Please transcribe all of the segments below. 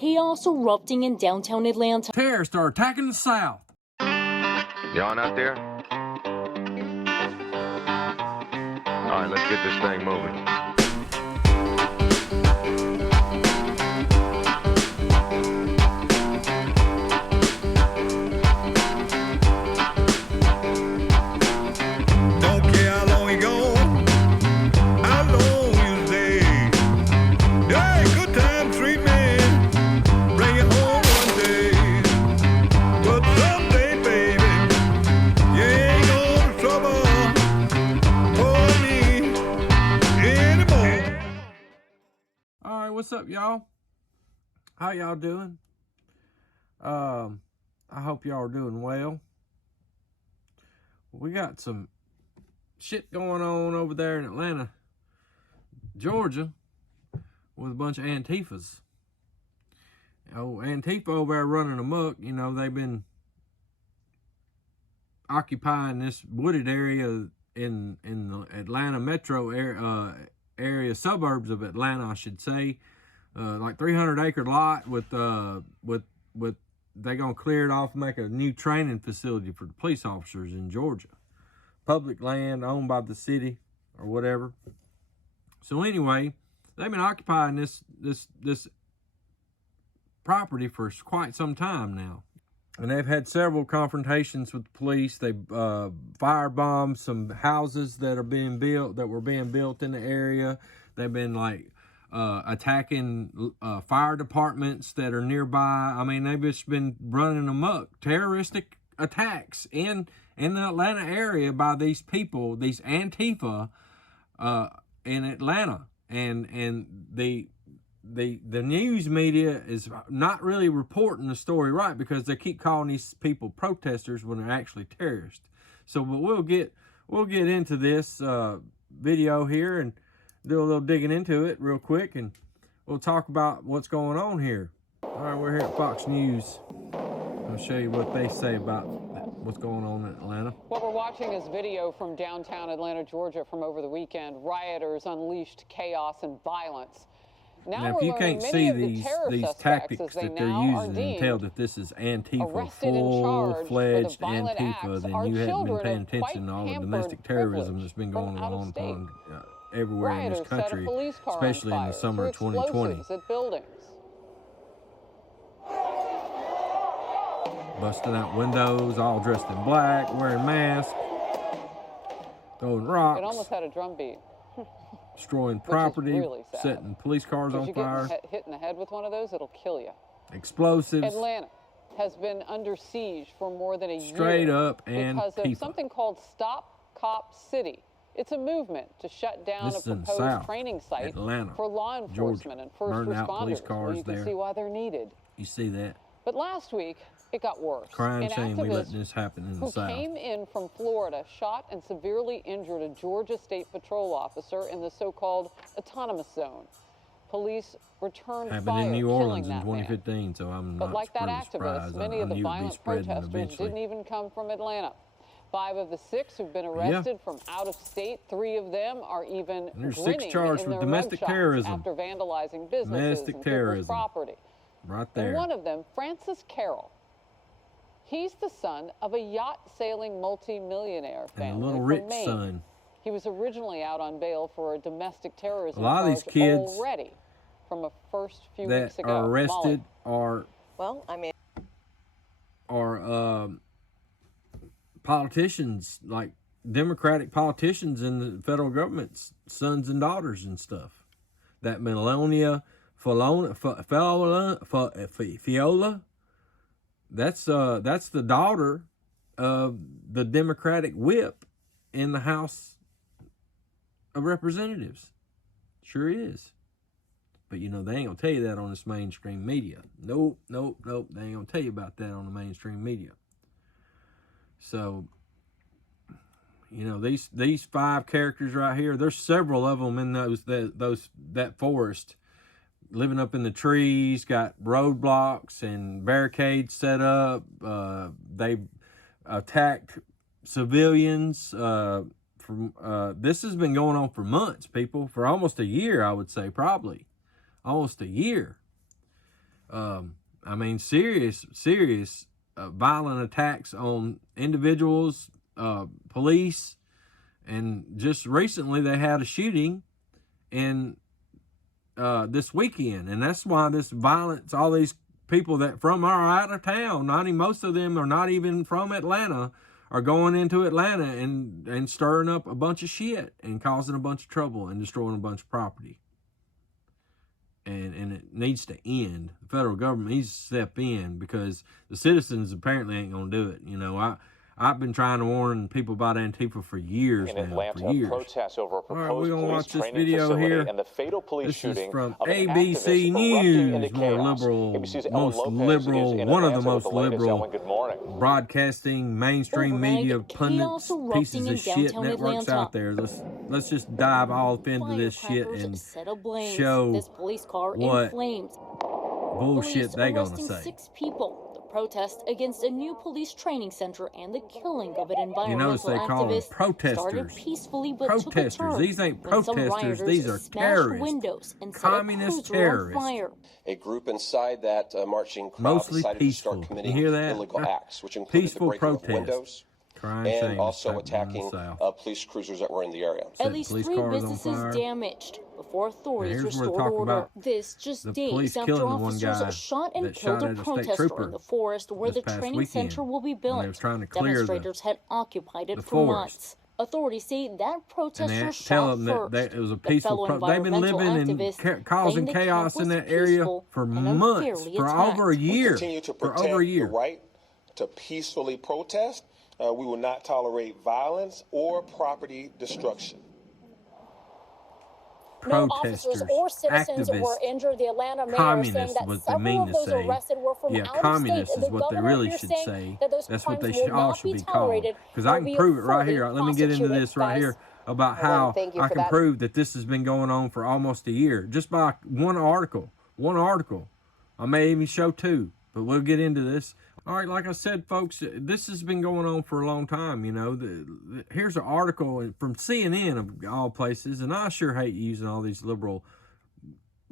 Chaos erupting in downtown Atlanta. Terrorists are attacking the South. You on out there? All right, let's get this thing moving. What's up, y'all? How y'all doing? I hope y'all are doing well. We got some shit going on over there in Atlanta, Georgia, with a bunch of Antifas. Antifa over there running amok. You know, they've been occupying this wooded area in the Atlanta metro area, suburbs of Atlanta, I should say. Like 300-acre lot with they gonna clear it off and make a new training facility for the police officers in Georgia. Public land owned by the city or whatever. So anyway, they've been occupying this property for quite some time now. And they've had several confrontations with the police. They firebombed some houses that were being built in the area. They've been like attacking fire departments that are nearby. I mean, they've just been running amok. Terroristic attacks in the Atlanta area by these people, these Antifa, in Atlanta. And the news media is not really reporting the story right, because they keep calling these people protesters when they're actually terrorists. So, but we'll get into this video here and do a little digging into it real quick, and we'll talk about what's going on here. All right, we're here at Fox News. I'll show you what they say about what's going on in Atlanta. What we're watching is video from downtown Atlanta, Georgia from over the weekend. Rioters unleashed chaos and violence. Now, if you can't see these tactics that they're using and tell that this is Antifa, full-fledged Antifa, then you haven't been paying attention to all the domestic terrorism that's been going on everywhere in this country, especially in the summer of 2020. Busting out windows, all dressed in black, wearing masks, throwing rocks. It almost had a drum beat. Destroying property, really setting police cars on fire. Get hit in the head with one of those, it'll kill you. Explosives. Atlanta has been under siege for more than a year. Straight up Antifa. Because of something called Stop Cop City. It's a movement to shut down a proposed training site Atlanta, for law enforcement Georgia. and first Burning responders. out police cars You can there. see why they're needed. You see that? But last week, it got worse. Crime shame we letting this happen in the South. Who came in from Florida shot and severely injured a Georgia State Patrol officer in the so-called autonomous zone. Police returned fire, in New Orleans in that 2015, man. so I'm But not like that really activist, surprised. many I of the knew it'd be violent spreading protesters eventually. didn't even come from Atlanta. 5 of the 6 who've been arrested from out of state, 3 of them are even and there's grinning 6 charged in for their domestic terrorism after vandalizing businesses and people's property. Right there. And one of them, Francis Carroll, he's the son of a yacht-sailing multi-millionaire family and a little from rich Maine. son. He was originally out on bail for a domestic terrorism a lot of these kids already from a first few that weeks ago. are arrested are politicians, like Democratic politicians in the federal government's sons and daughters and stuff. That Melania Fiola, that's the daughter of the Democratic whip in the House of Representatives. Sure is. But, you know, they ain't going to tell you that on this mainstream media. Nope. They ain't going to tell you about that on the mainstream media. So, you know, these 5 characters right here, there's several of them in that forest, living up in the trees, got roadblocks and barricades set up. They attacked civilians. This has been going on for months, people, for almost a year, I would say, probably. Almost a year. I mean, serious violent attacks on individuals, police, and just recently they had a shooting in this weekend, and that's why this violence, all these people that from are out of town, most of them are not even from Atlanta, are going into Atlanta and stirring up a bunch of shit and causing a bunch of trouble and destroying a bunch of property. And it needs to end. The federal government needs to step in because the citizens apparently ain't gonna do it. You know, I've been trying to warn people about Antifa for years in now. Atlanta, For years. Protests over a All proposed right, we're gonna police watch this training video facility here. and the fatal police This shooting is from of an ABC activist erupting into News, more chaos. liberal, ABC's Ellen most Lopez liberal, is in one of the Atlanta most with latest. liberal Ellen, good morning. broadcasting, mainstream Overnight, media chaos pundits, erupting pieces in of shit downtown networks Atlanta. out there. Let's just dive all into this shit Firecrackers and set ablaze. show This police car what in flames. bullshit Police they gonna arresting say. 6 people. The protest against a new police training center and the killing of an You notice environmental they call them activist started protesters. peacefully but took a Protesters. turn These ain't when some protesters. rioters These are smashed terrorists. windows and set a Communist cruiser terrorists. on fire. A group inside that marching crowd Mostly decided peaceful. to start committing You hear that? illegal acts, which included Peaceful the breaking of protest. windows Crime and scenes also happening in the attacking South. police cruisers that were in the area. Set At least police 3 cars on businesses fire. damaged before authorities And here's where they restored talk order. about This just the days police after killing the one officers guy shot and that killed shot a at a state protester trooper in the forest where this the past training weekend center will be when built. they was trying to clear Demonstrators had occupied it the for forest. months. Authorities say that And protester they shot tell them first. that it was a The peaceful fellow They've been environmental living and activist causing claimed the camp chaos in was that area peaceful for and months, unfairly for over a attacked. year. We continue to For protect over a year. the right to peacefully protest. We will not tolerate violence or property destruction. No officers or citizens were activists, injured. The Atlanta mayor saying communists, that what they several mean of to those say. arrested were from Yeah, out of state. communists The is what they governor really here should saying say. that those That's what crimes they will all not should be be called. tolerated. Because I They'll can be prove it right fully here. Let me get into prosecuted, this right guys. here about Well, how thank you I for can that. prove that this has been going on for almost a year. Just by one article. One article. I may even show 2, but we'll get into this. All right, like I said, folks, this has been going on for a long time, you know. Here's an article from CNN, of all places, and I sure hate using all these liberal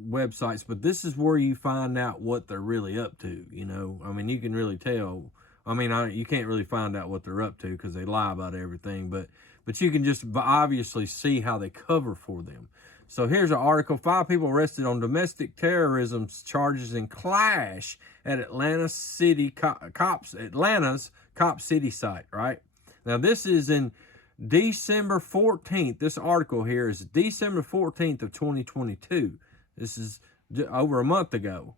websites, but this is where you find out what they're really up to, you know. I mean, you can really tell. I mean, you can't really find out what they're up to because they lie about everything, but you can just obviously see how they cover for them. So here's an article: 5 people arrested on domestic terrorism charges in clash at Atlanta's Cop City site, right? Now this is in December 14th. This article here is December 14th of 2022. This is over a month ago,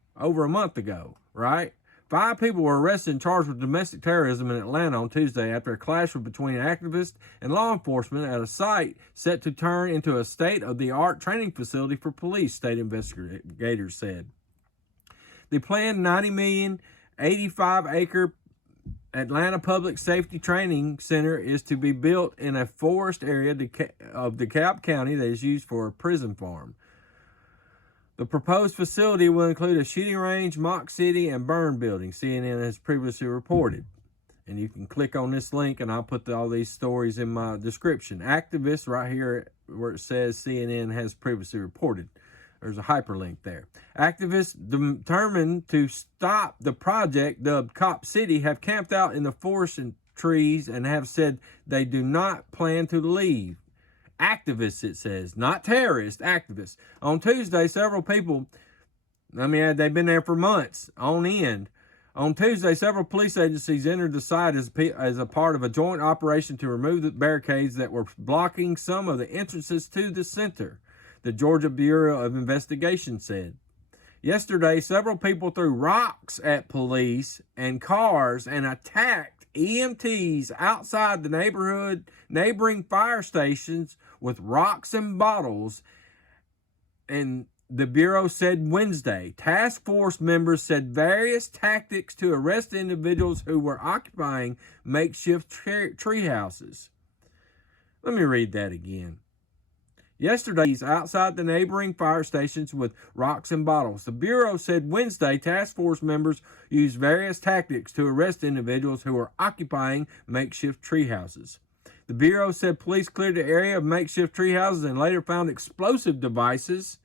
right? 5 people were arrested and charged with domestic terrorism in Atlanta on Tuesday after a clash between activists and law enforcement at a site set to turn into a state-of-the-art training facility for police, state investigators said. The planned $90 million, 85-acre Atlanta Public Safety Training Center is to be built in a forest area of DeKalb County that is used for a prison farm. The proposed facility will include a shooting range, mock city, and burn building, CNN has previously reported. And you can click on this link, and I'll put all these stories in my description. Activists, right here where it says CNN has previously reported. There's a hyperlink there. Activists determined to stop the project, dubbed Cop City, have camped out in the forest and trees and have said they do not plan to leave. Activists, it says, not terrorists, activists. On Tuesday, several people, they've been there for months on end. On Tuesday, several police agencies entered the site as a part of a joint operation to remove the barricades that were blocking some of the entrances to the center, the Georgia Bureau of Investigation said. Yesterday, several people threw rocks at police and cars and attacked EMTs outside the neighboring fire stations with rocks and bottles, and the Bureau said Wednesday. Task force members said various tactics to arrest individuals who were occupying makeshift tree houses. Let me read that again. Yesterday, outside the neighboring fire stations with rocks and bottles. The Bureau said Wednesday task force members used various tactics to arrest individuals who were occupying makeshift tree houses. The Bureau said police cleared the area of makeshift tree houses and later found explosive devices,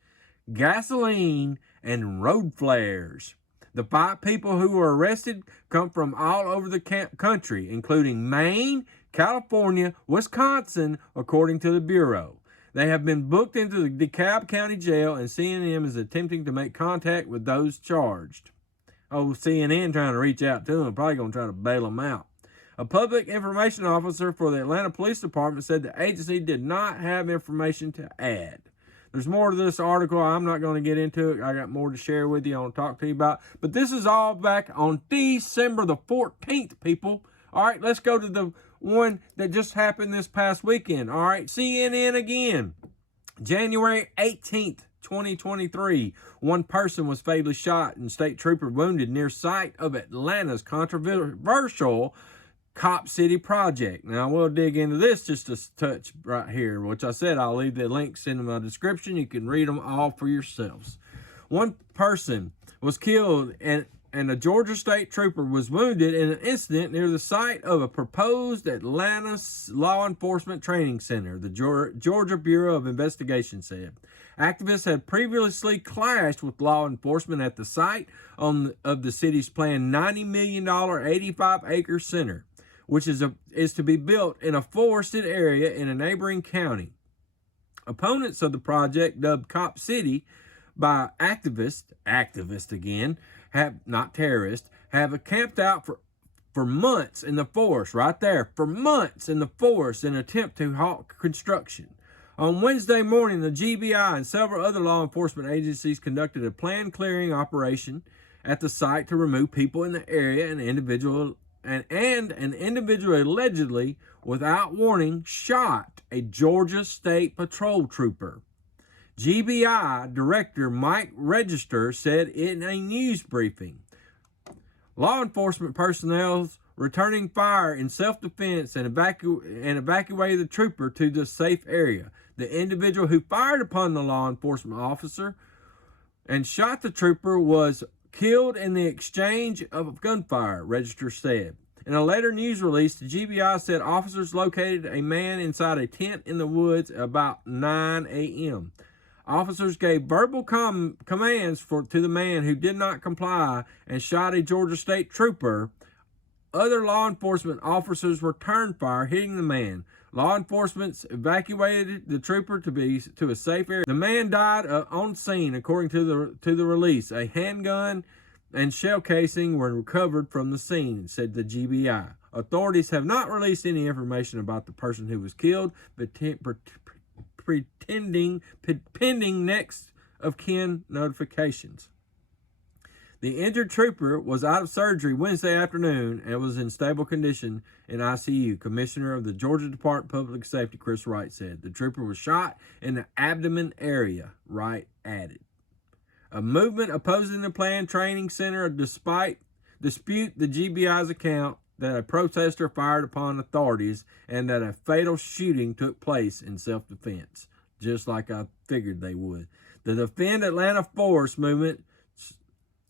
gasoline, and road flares. The 5 people who were arrested come from all over the country, including Maine, California, Wisconsin, according to the Bureau. They have been booked into the DeKalb County Jail, and CNN is attempting to make contact with those charged. Oh, CNN trying to reach out to them, probably going to try to bail them out. A public information officer for the Atlanta Police Department said the agency did not have information to add. There's more to this article. I'm not going to get into it. I got more to share with you. I want to talk to you about. But this is all back on December the 14th, people. All right, let's go to the one that just happened this past weekend. All right, CNN again. January 18th, 2023. One person was fatally shot and state trooper wounded near site of Atlanta's controversial Cop City project. Now, we'll dig into this just a touch right here, which I said I'll leave the links in my description. You can read them all for yourselves. One person was killed and a Georgia state trooper was wounded in an incident near the site of a proposed Atlanta law enforcement training center, the Georgia Bureau of Investigation said. Activists had previously clashed with law enforcement at the site of the city's planned $90 million 85-acre center, which is to be built in a forested area in a neighboring county. Opponents of the project, dubbed Cop City by activists again, not terrorists, have camped out for months in the forest, right there, for months in the forest in an attempt to halt construction. On Wednesday morning, the GBI and several other law enforcement agencies conducted a planned clearing operation at the site to remove people in the area, and an individual allegedly, without warning, shot a Georgia State Patrol trooper. GBI Director Mike Register said in a news briefing, law enforcement personnel returning fire in self-defense and evacuated the trooper to the safe area. The individual who fired upon the law enforcement officer and shot the trooper was killed in the exchange of gunfire, Register said. In a later news release, the GBI said officers located a man inside a tent in the woods about 9 a.m. Officers gave verbal commands to the man who did not comply and shot a Georgia State trooper. Other law enforcement officers returned fire, hitting the man. Law enforcement evacuated the trooper to a safe area. The man died on scene, according to the release. A handgun and shell casing were recovered from the scene, said the GBI. Authorities have not released any information about the person who was killed, but pending next of kin notifications. The injured trooper was out of surgery Wednesday afternoon and was in stable condition in ICU. Commissioner of the Georgia Department of Public Safety, Chris Wright, said the trooper was shot in the abdomen area, Wright added. A movement opposing the planned training center dispute the GBI's account that a protester fired upon authorities and that a fatal shooting took place in self-defense, just like I figured they would. The Defend Atlanta Forest movement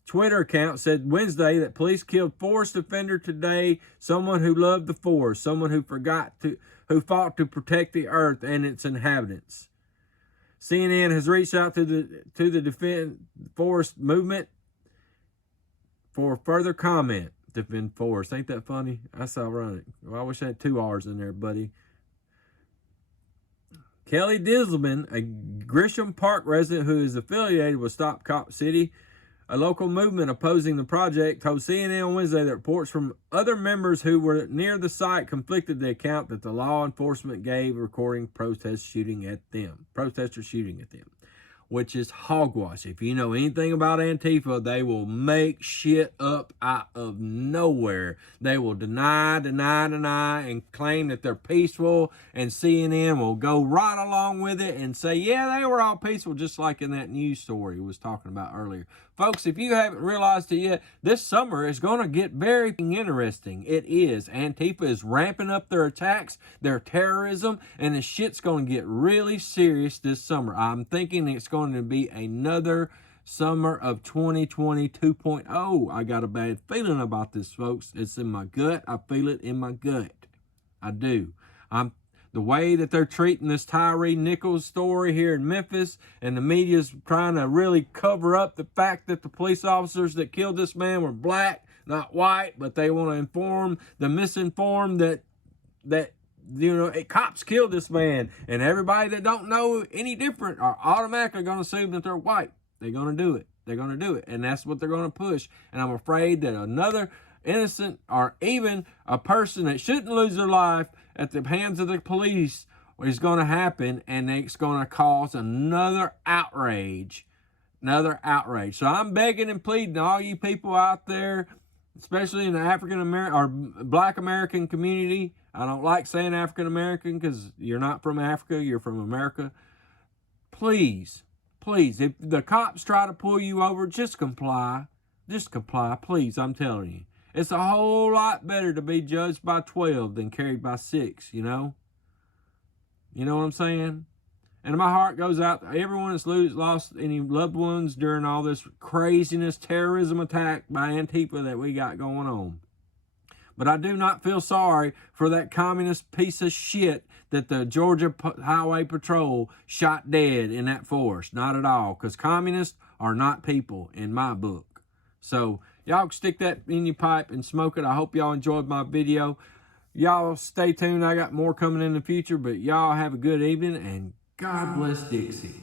Twitter account said Wednesday that police killed forest defender today, someone who loved the forest, someone who fought to protect the earth and its inhabitants. CNN has reached out to the Defend Forest movement for further comment. Defend Forest. Ain't that funny? That's ironic. Well, I wish I had 2 R's in there, buddy. Kelly Dizzleman, a Grisham Park resident who is affiliated with Stop Cop City, a local movement opposing the project, told CNN on Wednesday that reports from other members who were near the site conflicted the account that the law enforcement gave recording protesters shooting at them, which is hogwash. If you know anything about Antifa, they will make shit up out of nowhere. They will deny, and claim that they're peaceful, and CNN will go right along with it and say, yeah, they were all peaceful, just like in that news story we was talking about earlier. Folks, if you haven't realized it yet, this summer is going to get very interesting. It is. Antifa is ramping up their attacks, their terrorism, and the shit's going to get really serious this summer. I'm thinking it's going to be another summer of 2020 2.0. I got a bad feeling about this, folks. It's in my gut. I feel it in my gut. I do. the way that they're treating this Tyree Nichols story here in Memphis, and the media's trying to really cover up the fact that the police officers that killed this man were black, not white, but they want to inform the misinformed that cops killed this man, and everybody that don't know any different are automatically going to assume that they're white. They're going to do it. They're going to do it, and that's what they're going to push. And I'm afraid that another innocent, or even a person that shouldn't lose their life at the hands of the police, is going to happen, and it's going to cause another outrage. Another outrage. So I'm begging and pleading to all you people out there, especially in the African American or Black American community. I don't like saying African American because you're not from Africa, you're from America. Please, if the cops try to pull you over, just comply. Just comply, please, I'm telling you. It's a whole lot better to be judged by 12 than carried by 6, you know? You know what I'm saying? And my heart goes out to everyone that's lost any loved ones during all this craziness, terrorism attack by Antifa that we got going on. But I do not feel sorry for that communist piece of shit that the Georgia Highway Patrol shot dead in that forest. Not at all, because communists are not people in my book. So y'all can stick that in your pipe and smoke it. I hope y'all enjoyed my video. Y'all stay tuned. I got more coming in the future, but y'all have a good evening, and God bless Dixie.